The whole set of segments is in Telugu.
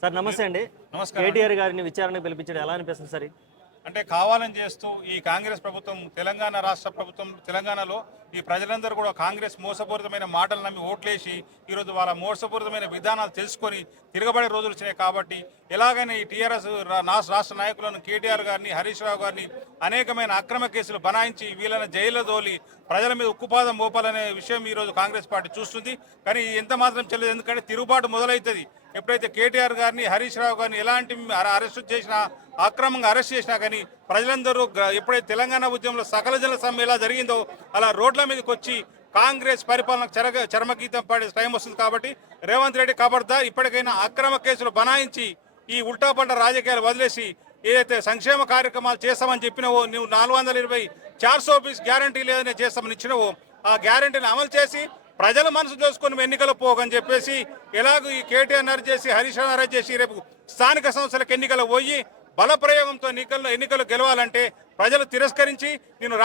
సార్ నమస్తే అండి. నమస్కారం. కేటీఆర్ గారిని విచారణకు పిలిపించడం ఎలా అనిపిస్తుంది సార్? అంటే కావాలని చేస్తూ ఈ కాంగ్రెస్ ప్రభుత్వం, తెలంగాణ రాష్ట్ర ప్రభుత్వం, తెలంగాణలో ఈ ప్రజలందరూ కూడా కాంగ్రెస్ మోసపూరితమైన మాటలు నమ్మి ఓట్లేసి ఈరోజు వాళ్ళ మోసపూరితమైన విధానాలు తెలుసుకొని తిరగబడే రోజులు వచ్చినాయి. కాబట్టి ఎలాగైనా ఈ టీఆర్ఎస్ రాష్ట్ర నాయకులను కేటీఆర్ గారిని, హరీష్ రావు గారిని అనేకమైన అక్రమ కేసులు బనాయించి వీళ్ళని జైల్లో తోలి ప్రజల మీద ఉక్కుపాదం మోపాలనే విషయం ఈరోజు కాంగ్రెస్ పార్టీ చూస్తుంది. కానీ ఎంత మాత్రం చెల్లదు. ఎందుకంటే తిరుగుబాటు మొదలవుతుంది. ఎప్పుడైతే కేటీఆర్ గారిని, హరీష్ రావు గారిని ఎలాంటి అరెస్టు చేసినా, అక్రమంగా అరెస్ట్ చేసినా కానీ ప్రజలందరూ ఎప్పుడైతే తెలంగాణ ఉద్యమంలో సకల జన సమ్మె ఎలా జరిగిందో అలా రోడ్ల మీదకి వచ్చి కాంగ్రెస్ పరిపాలనకు చరమగీతం పాడే టైం వస్తుంది. కాబట్టి రేవంత్ రెడ్డి ఖబర్దార్, ఇప్పటికైనా అక్రమ కేసులు బనాయించి ఈ ఉల్టాపంట రాజకీయాలు వదిలేసి ఏదైతే సంక్షేమ కార్యక్రమాలు చేస్తామని చెప్పినవో, నువ్వు 420 420 గ్యారంటీ లేదని చేస్తామని ఇచ్చినవో ఆ గ్యారంటీని అమలు చేసి ప్రజల మనసు దోసుకొని ఎన్నికలు పోగని చెప్పేసి ఎలాగో ఈ కేటీఆర్ అరెస్ట్ చేసి, హరీష్ రావు అరెస్ట్ చేసి రేపు స్థానిక సంస్థలకు ఎన్నికలు పోయి బలప్రయోగంతో ఎన్నికలు గెలవాలంటే ప్రజలు తిరస్కరించి నేను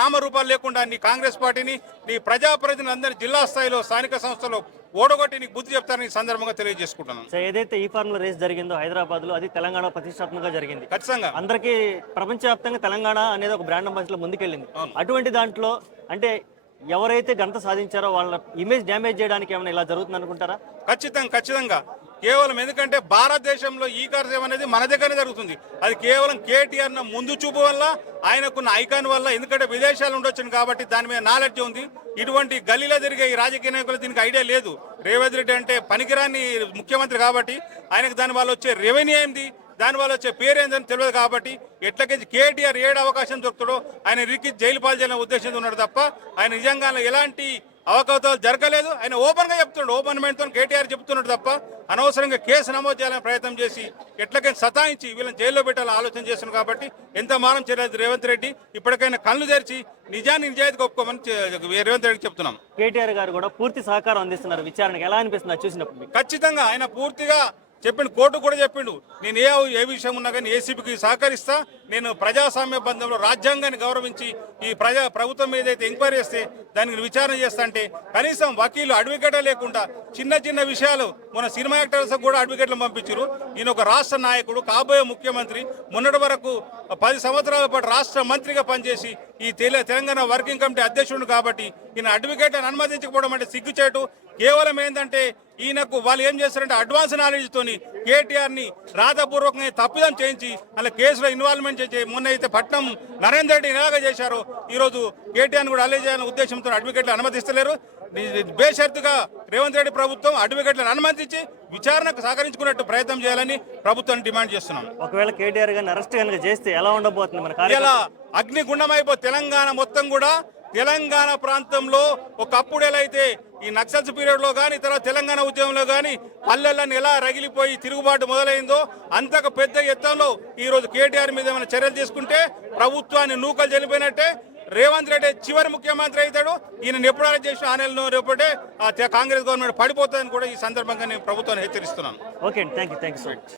నామరూపాలు లేకుండా నీ కాంగ్రెస్ పార్టీని, నీ ప్రజాప్రతినిధులందరినీ జిల్లా స్థాయిలో స్థానిక సంస్థలో ఓడగొట్టి నీకు బుద్ధి చెప్తారని సందర్భంగా తెలియజేసుకుంటున్నాను. ఏదైతే ఈ ఫార్ములా రేస్ జరిగిందో హైదరాబాద్ లో, అది తెలంగాణ ప్రతిష్టాత్మకంగా జరిగింది. ఖచ్చితంగా అందరికీ ప్రపంచవ్యాప్తంగా తెలంగాణ అనేది ఒక బ్రాండ్ అంబాసిడర్ ముందుకెళ్ళింది. అటువంటి దాంట్లో అంటే ఎవరైతే ఘనత సాధించారో వాళ్ళ ఇమేజ్ డ్యామేజ్ చేయడానికి ఏమైనా ఇలా జరుగుతుంది అనుకుంటారా? ఖచ్చితంగా కేవలం ఎందుకంటే భారతదేశంలో ఈ కార్యక్రమం అనేది మన దగ్గరనే జరుగుతుంది. అది కేవలం కేటీఆర్ ముందు చూపు వల్ల, ఆయనకున్న ఐకాన్ వల్ల. ఎందుకంటే విదేశాలు ఉండొచ్చును కాబట్టి దాని మీద నాలెడ్జ్ ఉంది. ఇటువంటి గల్లీలో జరిగే ఈ రాజకీయ నాయకులు దీనికి ఐడియా లేదు. రేవంత్ రెడ్డి అంటే పనికిరాని ముఖ్యమంత్రి కాబట్టి ఆయనకు దాని వల్ల వచ్చే రెవెన్యూ ఏంది, దానివల్ల వచ్చే పేరు ఏందని తెలియదు. కాబట్టి ఎట్లకెళ్ళి కేటీఆర్ ఏడు అవకాశం దొరుకుతాడో ఆయన రికి జైలు పాలు చేయాలనే ఉద్దేశంతో ఉన్నాడు తప్ప ఆయన నిజంగా ఎలాంటి అవకతవకలు జరగలేదు. ఆయన ఓపెన్గా చెప్తున్నాడు, ఓపెన్ మైండ్తో కేటీఆర్ చెప్తున్నాడు తప్ప అనవసరంగా కేసు నమోదు చేయాలని ప్రయత్నం చేసి ఎట్లకైనా సతాయించి వీళ్ళని జైల్లో పెట్టాలని ఆలోచన చేస్తున్నాడు. కాబట్టి ఎంత మానం చేయలేదు రేవంత్ రెడ్డి. ఇప్పటికైనా కళ్ళు తెరిచి నిజాయితీగా ఒప్పుకోమని రేవంత్ రెడ్డికి చెప్తున్నాం. కేటీఆర్ గారు కూడా పూర్తి సహకారం అందిస్తున్నారు విచారణకు. ఎలా అనిపిస్తుంది చూసినప్పుడు? ఖచ్చితంగా ఆయన పూర్తిగా చెప్పిండు, కోర్టు కూడా చెప్పిండు, నేను ఏ విషయం ఉన్నా కానీ ఏసీబీకి సహకరిస్తా. నేను ప్రజాస్వామ్య బంధంలో రాజ్యాంగాన్ని గౌరవించి ఈ ప్రభుత్వం ఏదైతే ఎంక్వైరీ చేస్తే దానికి విచారణ చేస్తా అంటే కనీసం వకీలు అడ్వకేట్ లేకుండా చిన్న విషయాలు మన సినిమా యాక్టర్స్ కూడా అడ్వకేట్లు పంపించారు. ఈయన ఒక రాష్ట్ర నాయకుడు, కాబోయే ముఖ్యమంత్రి, మొన్నటి వరకు 10 సంవత్సరాల పాటు రాష్ట్ర మంత్రిగా పనిచేసి ఈ తెలంగాణ వర్కింగ్ కమిటీ అధ్యక్షుడు. కాబట్టి ఈయన అడ్వకేట్లను అనుమతించకపోవడం అంటే సిగ్గుచేటు. కేవలం ఏంటంటే ఈయనకు వాళ్ళు ఏం చేస్తారంటే అడ్వాన్స్ నాలెడ్జ్తోని కేటీఆర్ని రాతపూర్వకంగా తప్పిదం చేయించి అలా కేసులో ఇన్వాల్వ్మెంట్ చేసి మొన్న అయితే పట్నం నరేందర్ రెడ్డి ఎలాగ చేశారో ఈరోజు కేటీఆర్ని కూడా అలే చేయాలనే ఉద్దేశంతో అడ్వకేట్లు అనుమతిస్తలేరు. బేషరతుగా రేవంత్ రెడ్డి ప్రభుత్వం అడ్వకేట్లను అనుమతించి విచారణకు సహకరించుకున్నట్టు ప్రయత్నం చేయాలని ప్రభుత్వాన్ని డిమాండ్ చేస్తున్నాం. ఒకవేళ కేటీఆర్ గారిని అరెస్ట్ కనుక చేస్తే ఎలా ఉండబోతుంది మన కార్యక్రమం? ఇలా అగ్నిగుండమైపో తెలంగాణ మొత్తం కూడా. తెలంగాణ ప్రాంతంలో ఒకప్పుడు ఎలా అయితే ఈ నక్సల్స్ పీరియడ్లో కానీ తర్వాత తెలంగాణ ఉద్యమంలో కానీ పల్లెలను ఎలా రగిలిపోయి తిరుగుబాటు మొదలైందో అంతకు పెద్ద ఎత్తులో ఈరోజు కేటీఆర్ మీద ఏమైనా చర్యలు తీసుకుంటే ప్రభుత్వాన్ని నూకలు చెల్లిపోయినట్టే. రేవంత్ రెడ్డి చివరి ముఖ్యమంత్రి అవుతాడు. ఈయన ఎప్పుడు అరెస్ట్ చేసిన ఆ నెలలో రేపటే కాంగ్రెస్ గవర్నమెంట్ పడిపోతుందని కూడా ఈ సందర్భంగా నేను ప్రభుత్వాన్ని హెచ్చరిస్తున్నాను. Okay, thank you so much.